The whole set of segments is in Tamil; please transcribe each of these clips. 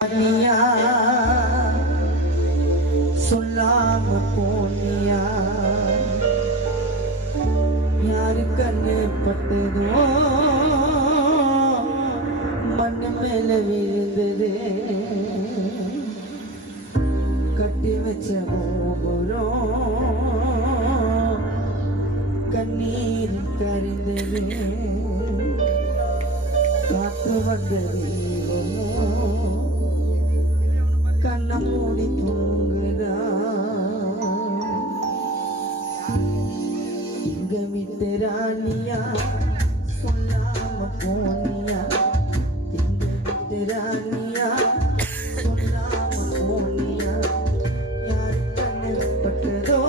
நீயா சொல்லாம போனியா யாரு கண்ணு பட்டதோ மண்ணு மேல விழுந்தது கட்டி வச்ச கோபுரம் கண்ணீர் கரிந்தது காத்து வந்தது கண்ண மூடி தூங்குதா இங்க விட்டு ராணியா சொல்லாம போனியா இங்க விட்டு ராணியா சொல்லாம போனியா யாரு கண்ணு பட்டதோ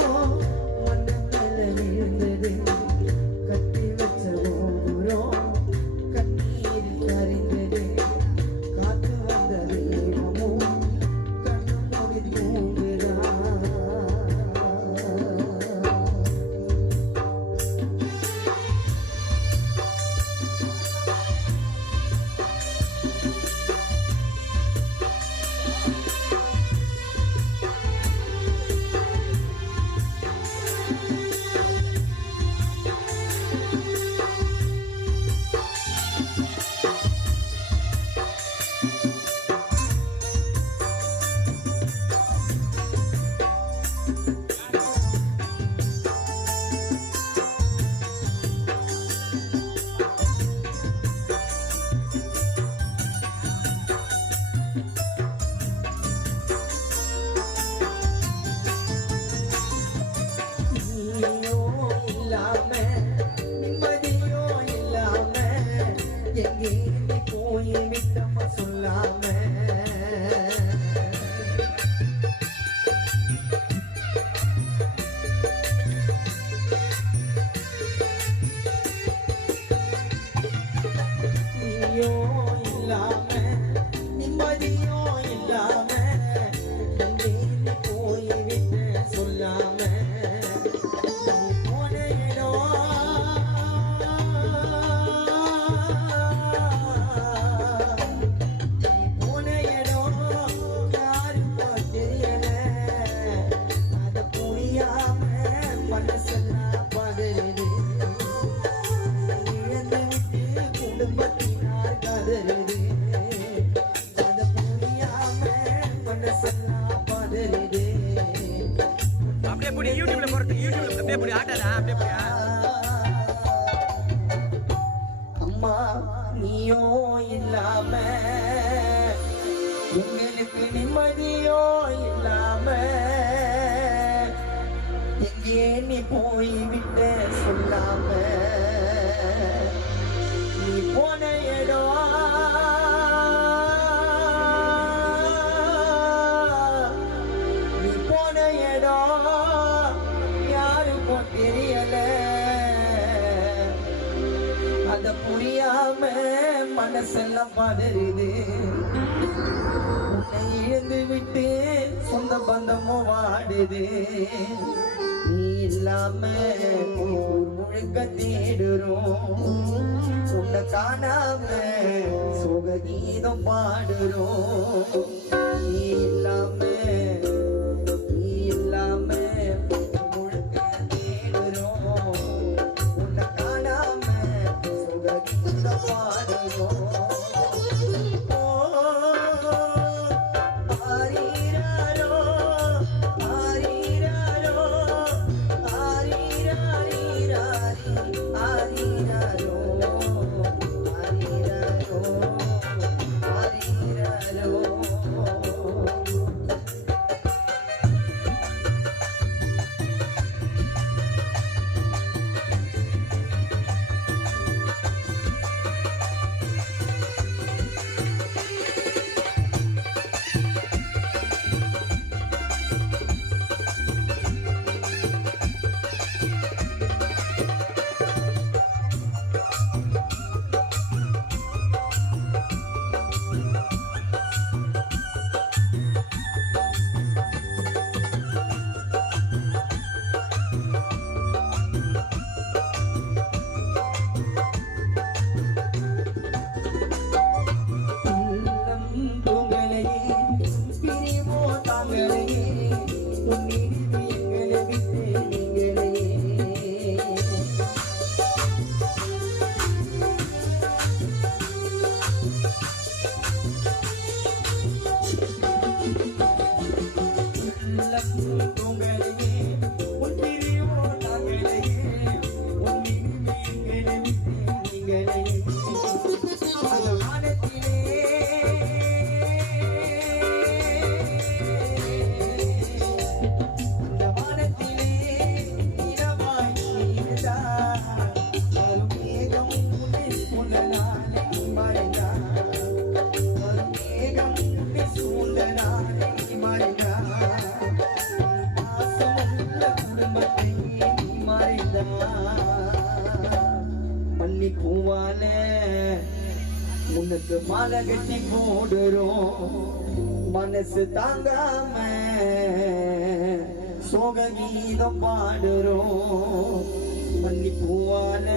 மண்ணு மேல விழுந்தது கட்டி வச்ச கோபுரம் கண்ணீர் கரிந்தது காத்து வந்தது அம்மா நீயோ இல்லாம எங்களுக்கு நிம்மதியோ இல்லாம எங்கே நீ போய் விட்ட சொல்லாம நீ போன இடம் நீ போன இடம் யாருக்கும் தெரியல அத புரியாம மனசெல்லாம் பதறுது உன்னை இழந்து விட்டு சொந்த பந்தமும் வாடுது நீ இல்லாம ஊர் முழுக்க தேடுறோம் உன்னை காணாம சோக கீதம் பாடுறோம் நீ இல்லாம Hello. சூழ்ந்தனாரே மறைந்தா பாசமுள்ள குடும்பத்தை நீ மறைந்தா பள்ளி பூவால உனக்கு மாலை கட்டி போடுறோம் மனசு தாங்காம சோக கீதம் பாடுறோம் பள்ளி பூவால